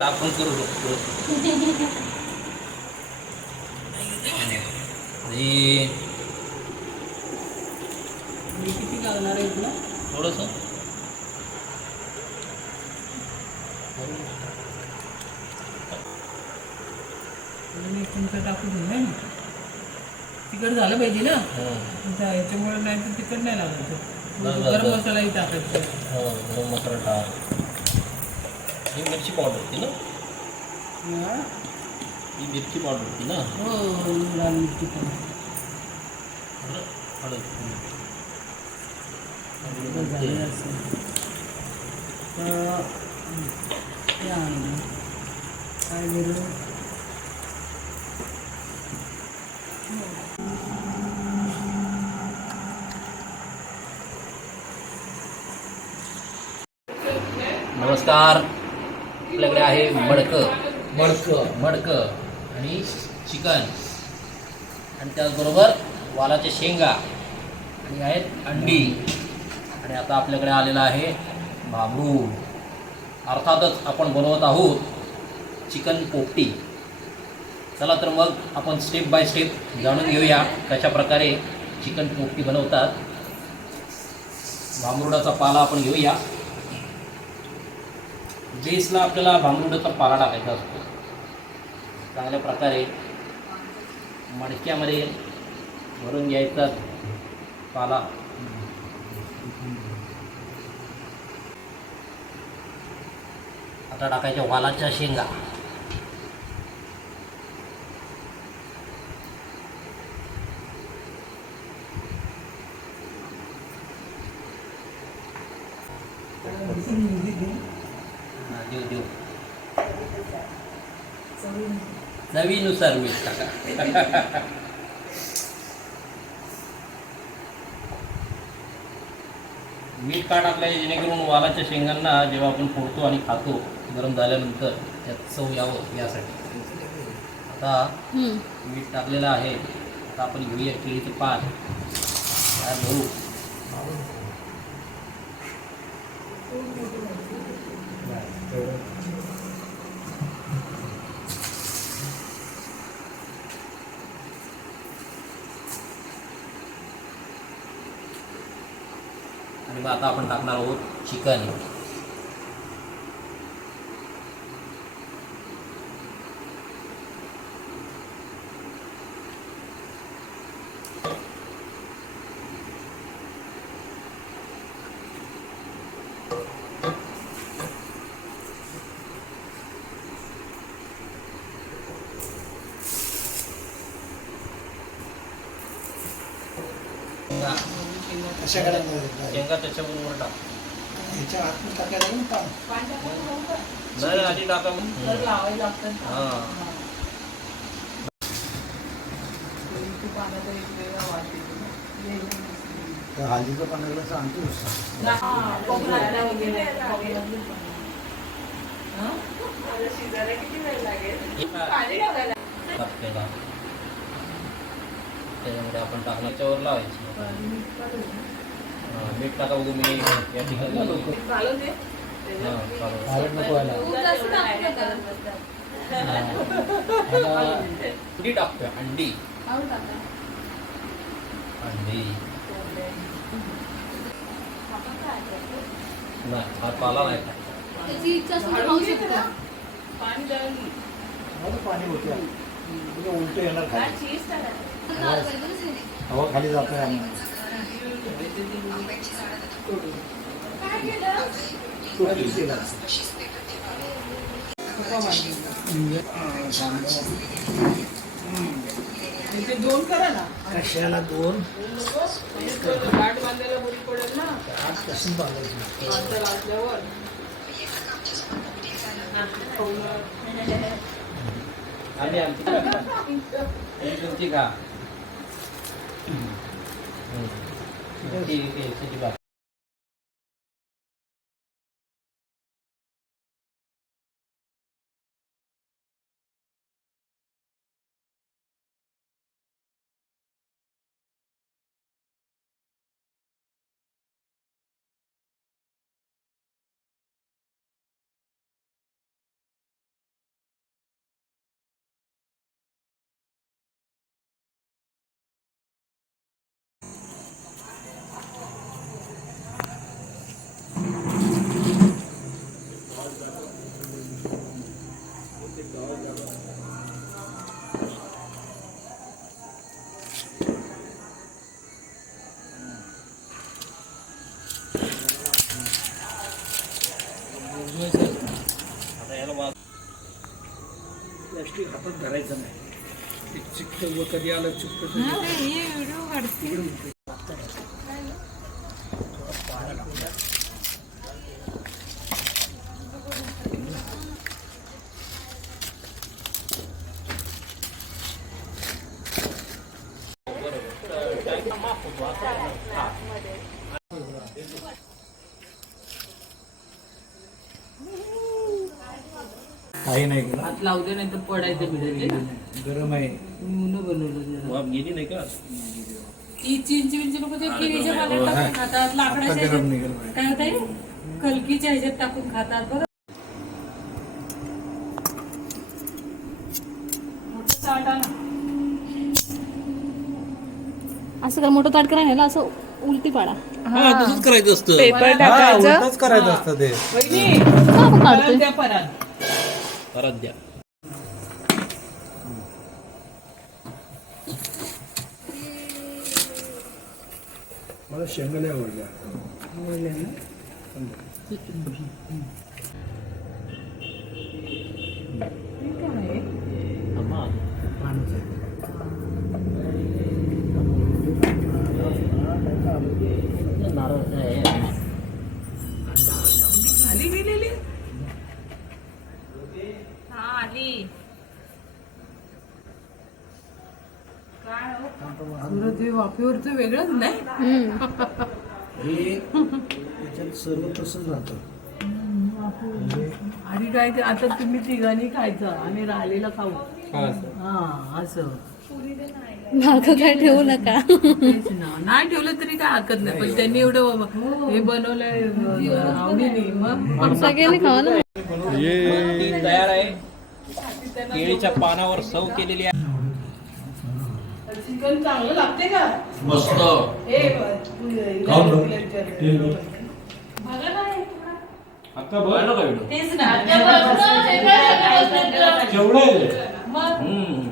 आपण करू शकतो. किती घालणार आहे तुला थोडंसं. तुमचं टाकून देऊ आहे ना? तिखट झालं पाहिजे ना? हं. याच्यामुळे नाही तर तिखट नाही बरं, गरम. मसालाही टाकायचा. हो गरम मसाला टाक. ही मिरची पावडर होती ना? हा? मिरची पावडर होती ना? हो लाल मिरची बरं झालं असं. तर, आणलं. काय नमस्कार. आपल्याकडे आहे मडकं. मडकं. मडकं आणि चिकन. आणि त्याचबरोबर वालाच्या शेंगा. आणि आहेत अंडी. आणि आता आपल्याकडे आलेला आहे भांबरू अर्थातच आपण बनवत आहोत चिकन पोपटी. चला तर मग आपण स्टेप बाय स्टेप जाणून घेऊया कशा प्रकारे चिकन पोपटी बनवतात. भांबरुडाचा पाला आपण घेऊया. बेसला आपल्याला भांबरुडाचा पाला टाकायचा असतो. चांगल्या प्रकारे मडक्यामध्ये भरून घ्यायचा पाला. आता टाकायच्या वालाच्या शेंगा. चवीनुसार मीठ टाका मीठ का टाकलं आहे जेणेकरून वालाच्या शेंगांना जेव्हा आपण फोडतो आणि खातो गरम झाल्यानंतर त्यात चव यावं यासाठी. आता मीठ टाकलेलं आहे. आता आपण घेऊया केळीचं पान. त्यात भरू आणि मग आता आपण टाकणार आहोत चिकन. अशा करायला शेंगा त्याच्याबरोबर टाक ह्याच्या आतून टाकायला लागेल का नाही आधी टाका. हा. हा. त्या हळदीचं पाण्याला. हा. हा? टाकलेला त्याच्यामध्ये आपण टाकण्याच्यावर लावायची हा, मीठ टाका बघू मी या ठिकाणी अंडी टाकतोय अंडी अंडी नाही हा पाला नाही त्याची इच्छा पाणी पाणी होते म्हणजे उलट येणार काय चीज टाकायचं? हवा खाली जात आहे ते दोन करा ना कशाला दोन? गाठ बांधायला बरी पडेल ना आज कशी बांधायची आम्ही आमची तुमची का? हम्म. ती- ती- त्याची बात प्लॅस्टिक हातात धरायचं नाही. चिकट व कधी आलं चिकट हा रे, ये व्हिडिओ काढते काही नाही केलं हात लावते नाही तर पडायचं भिडायचे ना गरम आहे. मुलं बनवलं जरा. वाफ गेली नाही का? ती चिंची विंची लोक ते केळीच्या पाल्यात टाकून खातात. लाकडाच्या आता गरम ह्याच्यात- निघेल. बाहेर. काय होतंय? कलकीच्या ह्याच्यात टाकून खातात. मोठं ताट आलं. असं कर मोठं ताट करायला असं उलटी पाडा. हा तसंच करायचं असतं. पेपर हा, टाकायचं. उलटंच करायचं असतं ते. वहिनी, का आपण काढतोय? परत. द्या परत. परत द्या मला शेंगल्या आवडल्या हे काय आहे? थांबा. नारळ आहे. खाली गेलेली हा आली काय हो? तुला ते वाफेवरचं वेगळंच नाही. हे त्याच्यात सर्व तसंच राहतं. आणि काय ते आता तुम्ही तिघांनी खायचं आणि राहिलेलं खाऊ. हा असं. मागं काय ठेवू नका. तेच ना. नाही ठेवलं तरी काय हरकत नाही पण त्यांनी एवढं हे बनवलंय अं, आवडीने. मग सगळ्यांनी खावा ना. ती तयार आहे. केळीच्या पानावर सव केलेली आहे. चिकन चांगलं लागते का? मस्त. हे बघा ना हे. व्हिडिओ? तेच ना. केवढं आहे. मग हम्म.